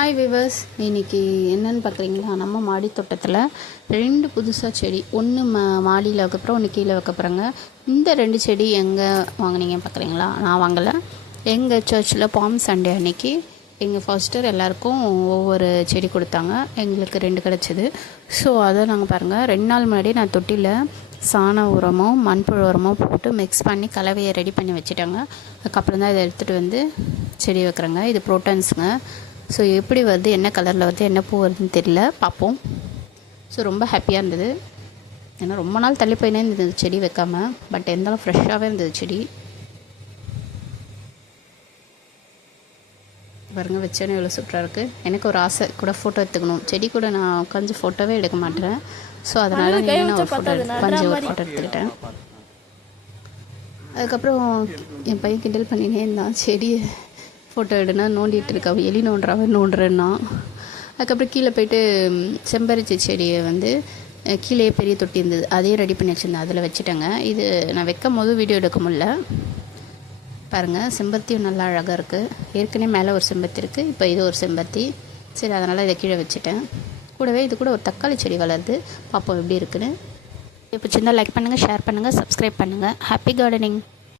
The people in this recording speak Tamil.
ஹாய் விவர்ஸ், இன்றைக்கி என்னென்னு பார்க்குறீங்களா, நம்ம மாடி தோட்டத்தில் 2 புதுசாக செடி, ஒன்று மாடியில் வைக்கப்புறம் ஒன்று கீழே வைக்கப்புறங்க. இந்த 2 செடி எங்கே வாங்கினீங்கன்னு பார்க்குறீங்களா? நான் வாங்கலை. எங்கள் சர்ச்சில் பாம் சண்டே அன்னைக்கு எங்கள் ஃபாஸ்டர் எல்லாேருக்கும் ஒவ்வொரு செடி கொடுத்தாங்க. எங்களுக்கு 2 கிடச்சிது. ஸோ அதை நாங்கள் பாருங்கள், 2 நாள் முன்னாடி நான் தொட்டியில் சாண உரமும் மண்புழு உரமும் போட்டு மிக்ஸ் பண்ணி கலவையை ரெடி பண்ணி வச்சுட்டாங்க. அதுக்கப்புறம் தான் இதை எடுத்துகிட்டு வந்து செடி வைக்கிறேங்க. இது ப்ரோட்டன்ஸுங்க. ஸோ எப்படி வருது, என்ன கலரில் வருது, என்ன பூ வருதுன்னு தெரியல, பார்ப்போம். ஸோ ரொம்ப ஹாப்பியாக இருந்தது. ஏன்னா ரொம்ப நாள் தள்ளி போயினே இருந்தது செடி வைக்காமல். பட் இருந்தாலும் ஃப்ரெஷ்ஷாகவே இருந்தது செடி. பாருங்க, வச்சோன்னே எவ்வளோ சூப்பராக இருக்குது. எனக்கு ஒரு ஆசை கூட ஃபோட்டோ எடுத்துக்கணும். செடி கூட நான் உட்காந்து ஃபோட்டோவே எடுக்க மாட்டேன். ஸோ அதனால் நான் ஒரு ஃபோட்டோ எடுத்துக்கிட்டேன். அதுக்கப்புறம் என் பையன் கிண்டல் பண்ணினே இருந்தான், செடியை ஃபோட்டோ எடுனா நோண்டிகிட்டு இருக்கா, எலி நோண்டுறேன்னா. அதுக்கப்புறம் கீழே போய்ட்டு செம்பருத்தி செடியை வந்து கீழே பெரிய தொட்டி இருந்தது, அதையும் ரெடி பண்ணி வச்சுருந்தேன், அதில் வச்சுட்டேங்க. இது நான் வைக்கும் போது வீடியோ எடுக்க முடியல. பாருங்கள், செம்பருத்தியும் நல்லா அழகாக இருக்குது. ஏற்கனவே மேலே ஒரு செம்பருத்தி இருக்குது, இப்போ இது ஒரு செம்பருத்தி. சரி, அதனால் இதை கீழே வச்சுட்டேன். கூடவே இது கூட ஒரு தக்காளி செடி வளருது, பார்ப்போம் எப்படி இருக்குன்னு. இப்போ சின்ன லைக் பண்ணுங்கள், ஷேர் பண்ணுங்கள், சப்ஸ்கிரைப் பண்ணுங்கள். Happy gardening.